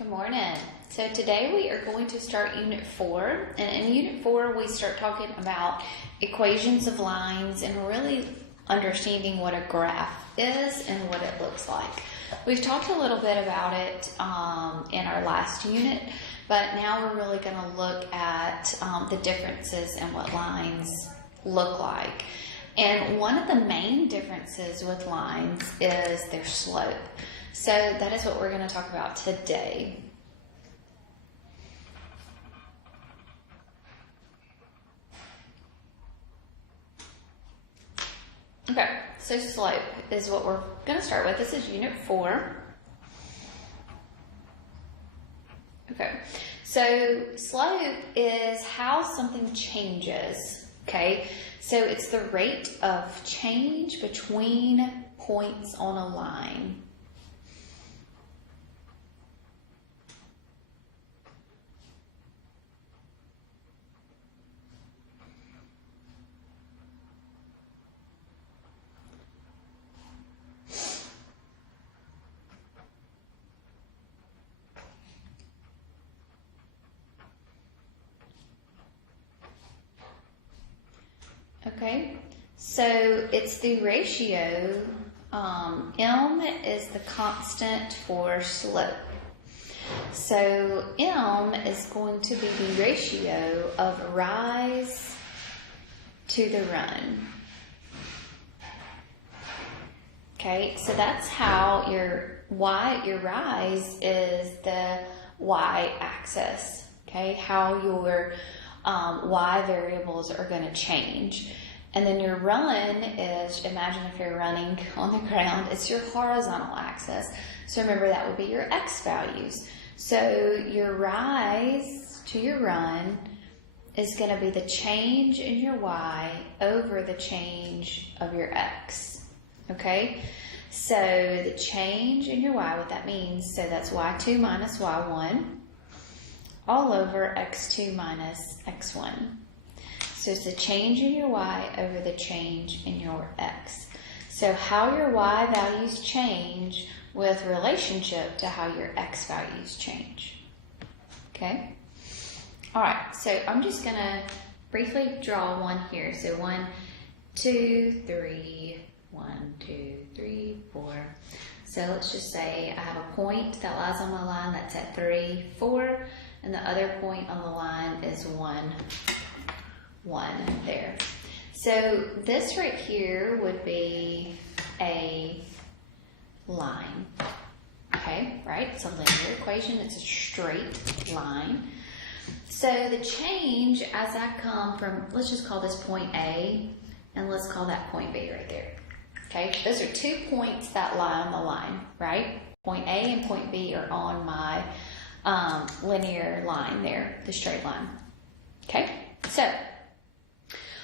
Good morning. So today we are going to start Unit 4, and in Unit 4 we start talking about equations of lines and really understanding what a graph is and what it looks like. We've talked a little bit about it in our last unit, but now we're really going to look at the differences in what lines look like. And one of the main differences with lines is their slope. So that is what we're going to talk about today. Okay, so slope is what we're going to start with. This is Unit 4. Okay, so slope is how something changes, okay? So it's the rate of change between points on a line. Okay, so it's the ratio, m is the constant for slope. So m is going to be the ratio of rise to the run. Okay, so that's how your rise is the y-axis, okay, how your y variables are going to change. And then your run is, imagine if you're running on the ground, it's your horizontal axis. So remember that would be your x values. So your rise to your run is going to be the change in your y over the change of your x. Okay? So the change in your y, what that means, so that's y2 minus y1 all over x2 minus x1. So it's the change in your y over the change in your x. So how your y values change with relationship to how your x values change. Okay? All right, so I'm just going to briefly draw one here. So 1, 2, 3, 1, 2, 3, 4. So let's just say I have a point that lies on my line that's at 3, 4. And the other point on the line is 1 there. So this right here would be a line. Okay, right? It's a linear equation. It's a straight line. So the change as I come from, let's just call this point A, and let's call that point B right there. Okay, those are 2 points that lie on the line, right? Point A and point B are on my linear line there, the straight line. Okay, so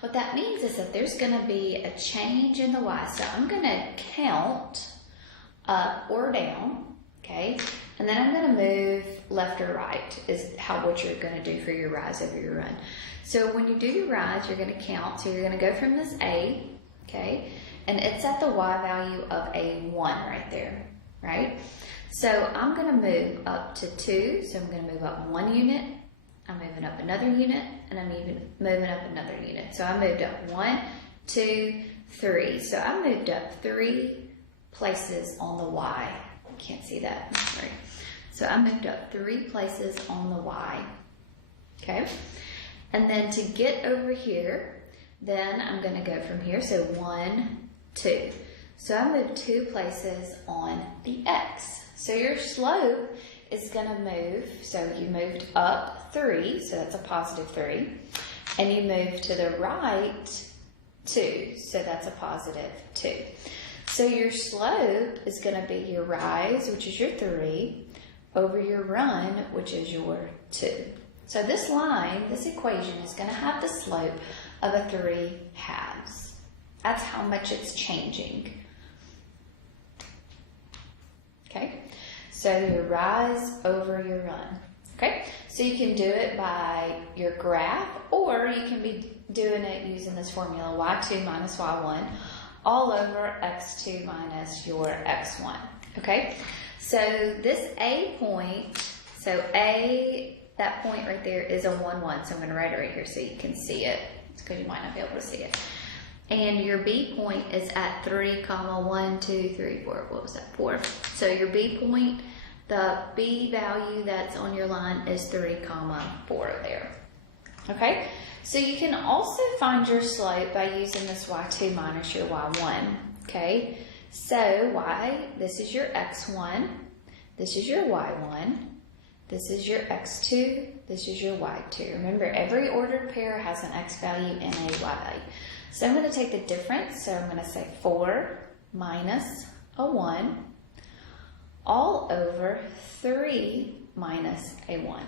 what that means is that there's going to be a change in the y. So I'm going to count up or down, okay, and then I'm going to move left or right is what you're going to do for your rise over your run. So when you do your rise, you're going to count. So you're going to go from this A, okay, and it's at the y value of a 1 right there, right? So I'm going to move up to 2, so I'm going to move up 1 unit, I'm moving up another unit, and I'm even moving up another unit. So I moved up 1, 2, 3. So I moved up 3 places on the y. Can't see that, sorry. So I moved up 3 places on the y, okay? And then to get over here, then I'm going to go from here, so 1, 2. So I moved 2 places on the x. So your slope is going to move, so you moved up 3, so that's a positive 3, and you moved to the right 2, so that's a positive 2. So your slope is going to be your rise, which is your 3, over your run, which is your 2. So this line, this equation is going to have the slope of a 3/2. That's how much it's changing. Okay, so your rise over your run. Okay, so you can do it by your graph, or you can be doing it using this formula, y2 minus y1 all over x2 minus your x1. Okay, so this A point So that point right there is a 1, 1. So I'm going to write it right here so you can see it. It's because you might not be able to see it. And your B point is at 3, 1, 2, 3, 4. What was that? 4. So your B point, the B value that's on your line is 3, 4 there. Okay? So you can also find your slope by using this y2 minus your y1. Okay? So this is your x1, this is your y1, this is your x2, this is your y2. Remember, every ordered pair has an x value and a y value. So I'm going to take the difference, so I'm going to say 4 minus a 1 all over 3 minus a 1.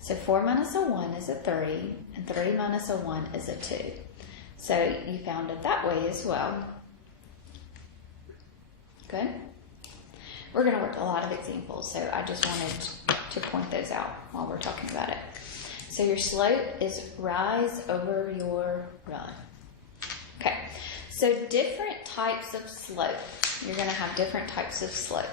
So 4 minus a 1 is a 3, and 3 minus a 1 is a 2. So you found it that way as well. Good? We're going to work a lot of examples, so I just wanted to point those out while we're talking about it. So your slope is rise over your run. Okay, so different types of slope. You're going to have different types of slope.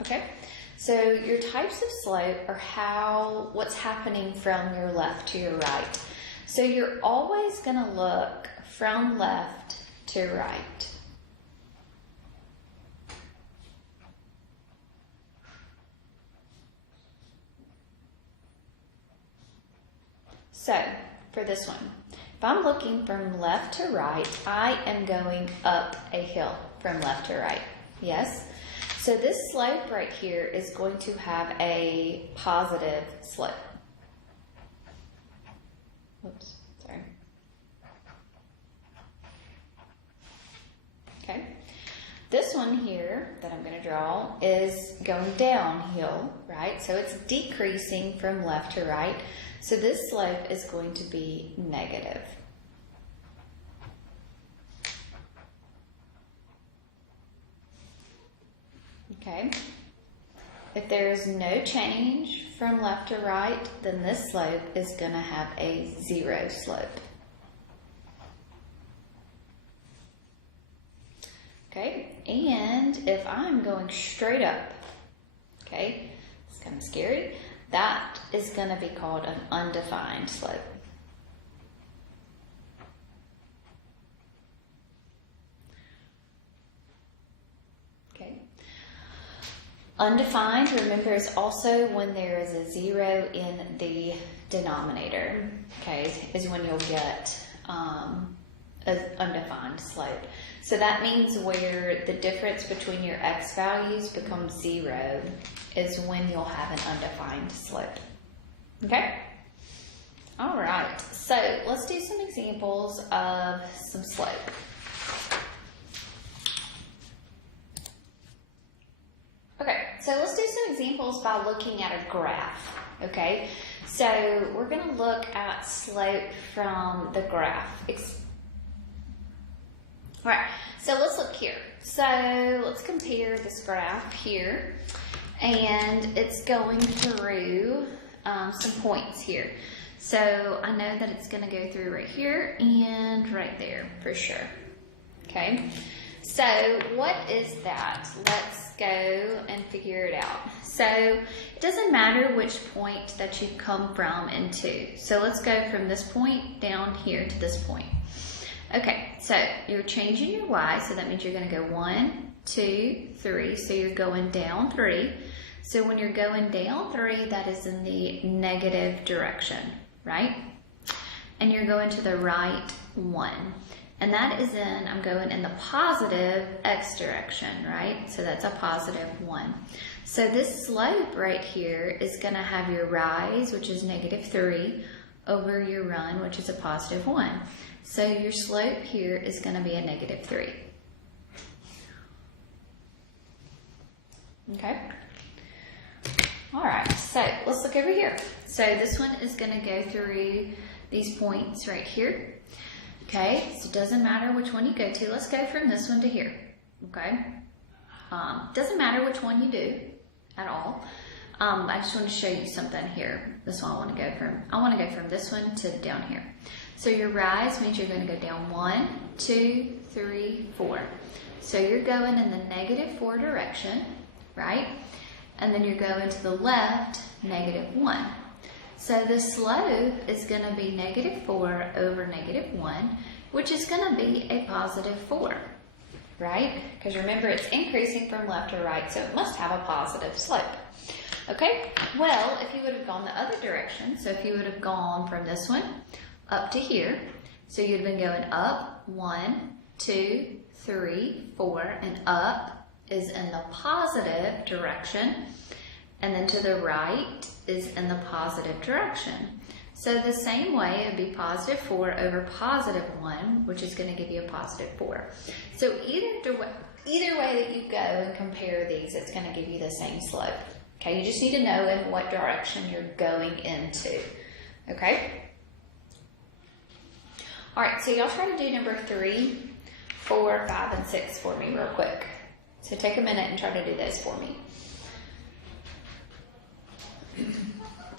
Okay, so your types of slope are what's happening from your left to your right. So you're always going to look from left to right. So for this one, if I'm looking from left to right, I am going up a hill from left to right. Yes? So this slope right here is going to have a positive slope. Oops, sorry. Okay. This one here that I'm going to draw is going downhill, right? So it's decreasing from left to right. So this slope is going to be negative. Okay. If there is no change from left to right, then this slope is going to have a 0 slope. Okay, and if I'm going straight up, okay, it's kind of scary, that is going to be called an undefined slope. Okay. Undefined, remember, is also when there is a 0 in the denominator, okay, is when you'll get an undefined slope. So that means where the difference between your x values becomes 0 is when you'll have an undefined slope. Okay? All right, so let's do some examples of some slope. Okay, so let's do some examples by looking at a graph, okay? So we're going to look at slope from the graph. All right, so let's look here. So let's compare this graph here, and it's going through some points here. So I know that it's going to go through right here and right there for sure. Okay, so what is that? Let's go and figure it out. So it doesn't matter which point that you come from and to. So let's go from this point down here to this point. Okay, so you're changing your y, so that means you're going to go 1, 2, 3. So you're going down 3. So when you're going down 3, that is in the negative direction, right? And you're going to the right 1. And that is I'm going in the positive x direction, right? So that's a positive 1. So this slope right here is going to have your rise, which is negative 3, over your run, which is a positive 1. So your slope here is going to be a negative 3. Okay? All right, so let's look over here. So this one is going to go through these points right here. Okay, so it doesn't matter which one you go to. Let's go from this one to here. Okay? Doesn't matter which one you do at all. I just want to show you something here. This one I want to go from this one to down here. So your rise means you're going to go down 1, 2, 3, 4. So you're going in the -4 direction, right? And then you're going to the left, -1. So the slope is going to be -4 over -1, which is going to be a +4, right? Because remember, it's increasing from left to right, so it must have a positive slope. Okay, well, if you would have gone the other direction, so if you would have gone from this one up to here, so you'd have been going up 1, 2, 3, 4, and up is in the positive direction, and then to the right is in the positive direction. So the same way, it would be +4 over +1, which is going to give you a +4. So either way that you go and compare these, it's going to give you the same slope. Okay, you just need to know in what direction you're going into. Okay? All right, so y'all try to do number 3, 4, 5, and 6 for me real quick. So take a minute and try to do those for me.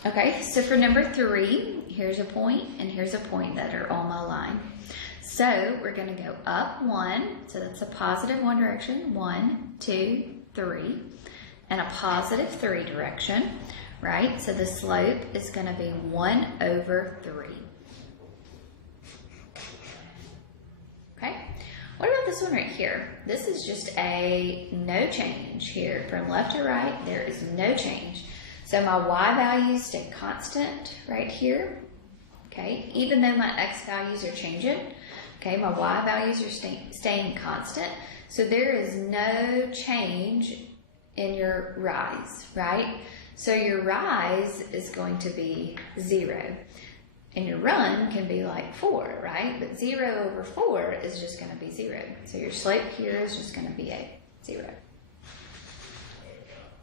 Okay, so for number 3, here's a point and here's a point that are on my line. So we're going to go up 1, so that's a +1 direction, 1, 2, 3, and a +3 direction, right? So the slope is going to be 1 over 3. Okay, what about this one right here? This is just a no change here. From left to right, there is no change. So my y values stay constant right here, okay? Even though my x values are changing, okay, my y values are staying constant. So there is no change in your rise, right? So your rise is going to be 0. And your run can be like 4, right? But 0 over 4 is just going to be 0. So your slope here is just going to be a 0.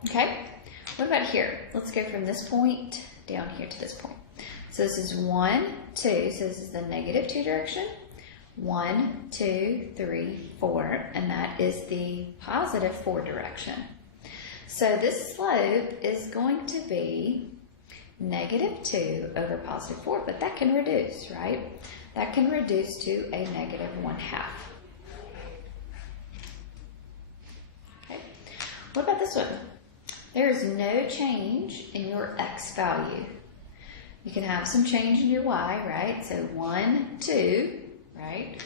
Okay? What about here? Let's go from this point down here to this point. So this is 1, 2. So this is the -2 direction. 1, 2, 3, 4. And that is the +4 direction. So this slope is going to be -2 over +4, but that can reduce, right? That can reduce to a -1/2. Okay. What about this one? There is no change in your x value. You can have some change in your y, right? So 1, 2, right?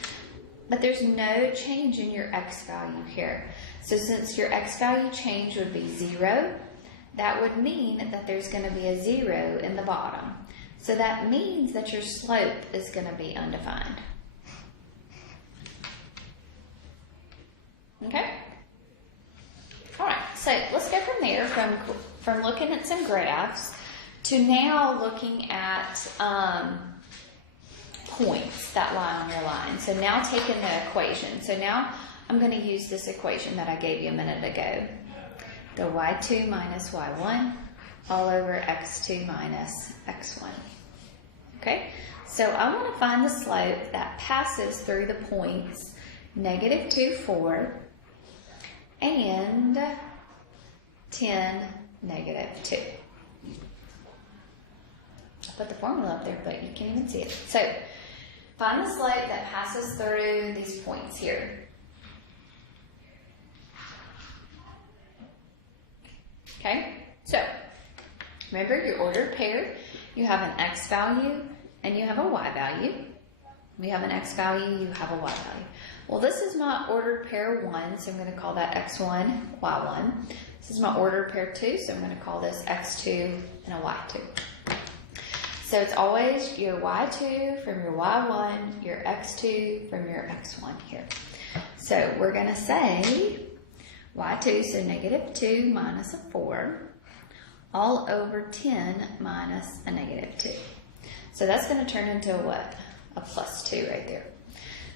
But there's no change in your x value here. So since your x value change would be 0, that would mean that there's going to be a 0 in the bottom. So that means that your slope is going to be undefined. Okay? All right, so let's go from there, from looking at some graphs to now looking at points that lie on your line. So now taking the equation. So now I'm going to use this equation that I gave you a minute ago. The y2 minus y1 all over x2 minus x1. Okay, so I want to find the slope that passes through the points -2, 4 and 10, -2. I put the formula up there, but you can't even see it. So find the slope that passes through these points here. Okay, so remember your ordered pair, you have an x value and you have a y value. We have an x value, you have a y value. Well, this is my ordered pair 1, so I'm going to call that x1, y1. This is my ordered pair 2, so I'm going to call this x2 and a y2. So it's always your y2 from your y1, your x2 from your x1 here. So we're going to say y2, so -2 minus a 4, all over 10 minus a -2. So that's going to turn into a what? A +2 right there.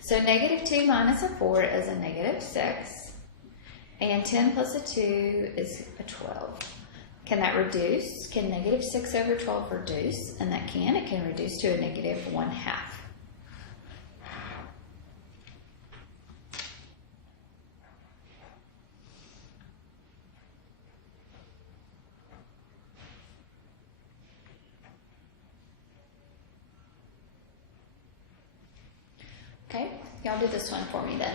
So -2 minus a 4 is a -6, and 10 plus a 2 is a 12. Can that reduce? Can -6 over 12 reduce? And that can. It can reduce to a -1/2. Okay, y'all do this one for me then.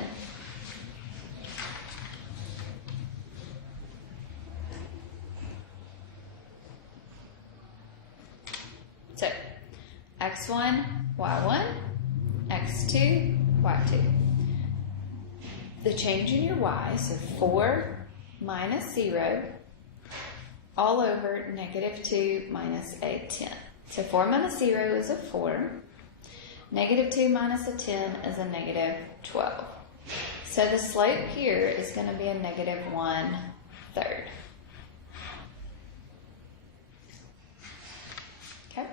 So, x1, y1, x2, y2. The change in your y, so 4 minus 0, all over negative 2 minus a 10. So 4 minus 0 is a 4. Negative 2 minus a 10 is a negative 12. So the slope here is going to be a negative 1/3. Okay?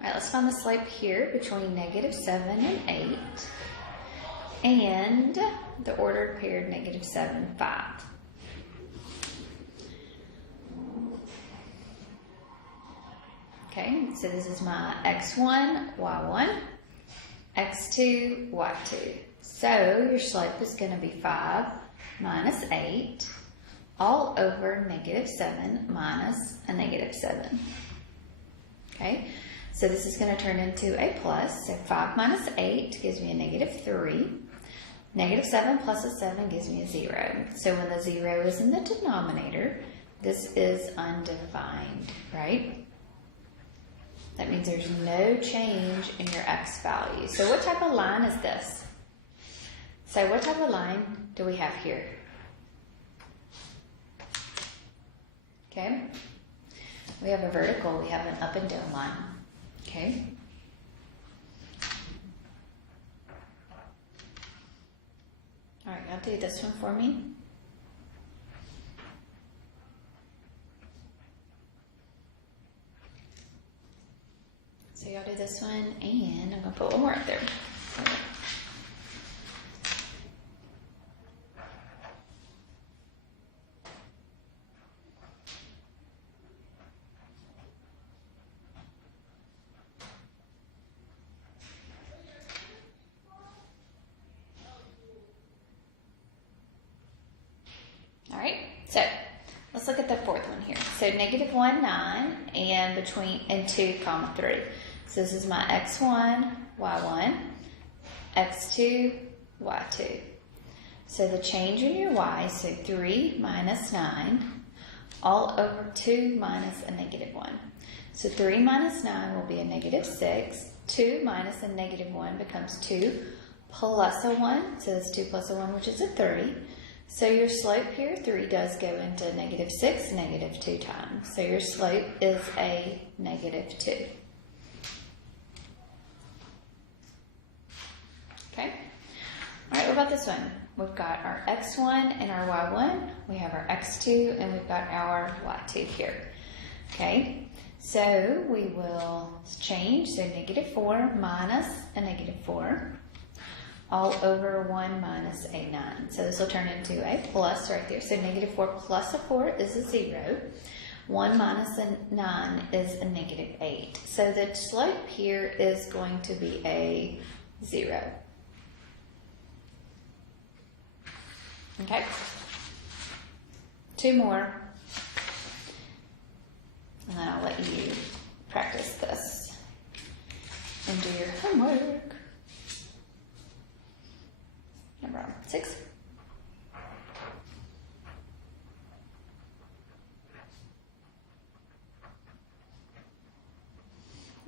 All right, let's find the slope here between negative 7 and 8. And the ordered paired negative 7, 5. Okay, so this is my x1, y1, x2, y2. So your slope is going to be 5 minus 8 all over negative 7 minus a negative 7. Okay, so this is going to turn into a plus. So 5 minus 8 gives me a negative 3. Negative 7 plus a 7 gives me a 0. So when the 0 is in the denominator, this is undefined, right? That means there's no change in your x value. So what type of line is this? So what type of line do we have here? Okay. We have a vertical, we have an up and down line. Okay. All right, I'll do this one for me. So y'all do this one, and I'm going to put one more up there. All right, so let's look at the fourth one here. So negative 1, 9, and 2, 3. So this is my x1, y1, x2, y2. So the change in your y, so 3 minus 9, all over 2 minus a negative 1. So 3 minus 9 will be a negative 6. 2 minus a negative 1 becomes 2 plus a 1. So that's 2 plus a 1, which is a 3. So your slope here, 3 does go into negative 6, negative 2 times. So your slope is a negative 2. Okay? All right, what about this one? We've got our x1 and our y1. We have our x2 and we've got our y2 here. Okay? So we will change. So negative 4 minus a negative 4. All over 1 minus a 9. So this will turn into a plus right there. So negative 4 plus a 4 is a 0. 1 minus a 9 is a negative 8. So the slope here is going to be a 0. Okay? 2 more. And then I'll let you practice this and do your homework. Number 6.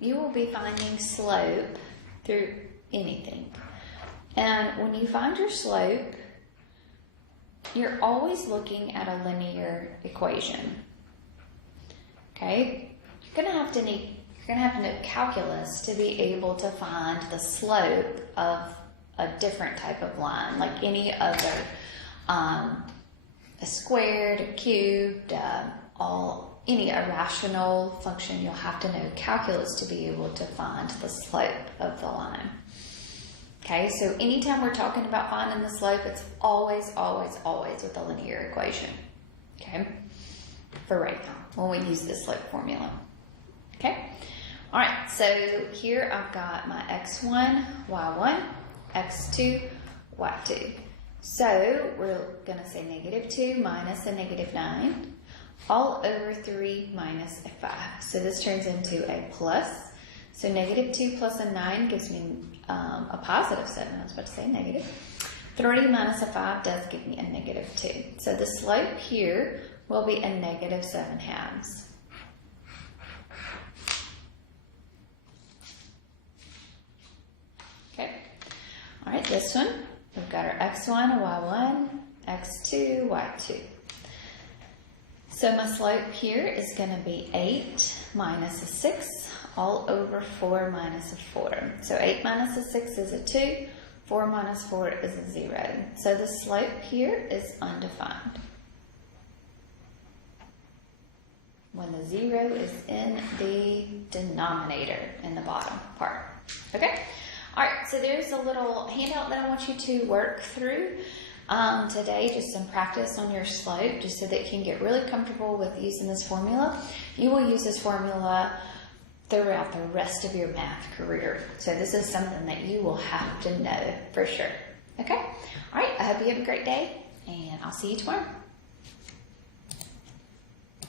You will be finding slope through anything. And when you find your slope, you're always looking at a linear equation. Okay? You're gonna have to know calculus to be able to find the slope of a different type of line, like any other, a squared, a cubed, any irrational function. You'll have to know calculus to be able to find the slope of the line. Okay, so anytime we're talking about finding the slope, it's always, always, always with a linear equation. Okay, for right now, when we use the slope formula. Okay, all right, so here I've got my x1, y1, x2, y2. So we're going to say -2 minus a -9 all over 3 minus a 5. So this turns into a plus. So -2 plus a 9 gives me a positive 7. I was about to say negative. 3 minus a 5 does give me a -2. So the slope here will be a -7/2. Okay. All right, this one, we've got our x1, y1, x2, y2. So my slope here is going to be 8 minus a 6 all over 4 minus a 4. So 8 minus a 6 is a 2. 4 minus 4 is a 0. So the slope here is undefined. When the 0 is in the denominator, in the bottom part. Okay? Alright, so there's a little handout that I want you to work through today, just some practice on your slope, just so that you can get really comfortable with using this formula. You will use this formula throughout the rest of your math career. So this is something that you will have to know for sure. Okay? All right, I hope you have a great day, and I'll see you tomorrow.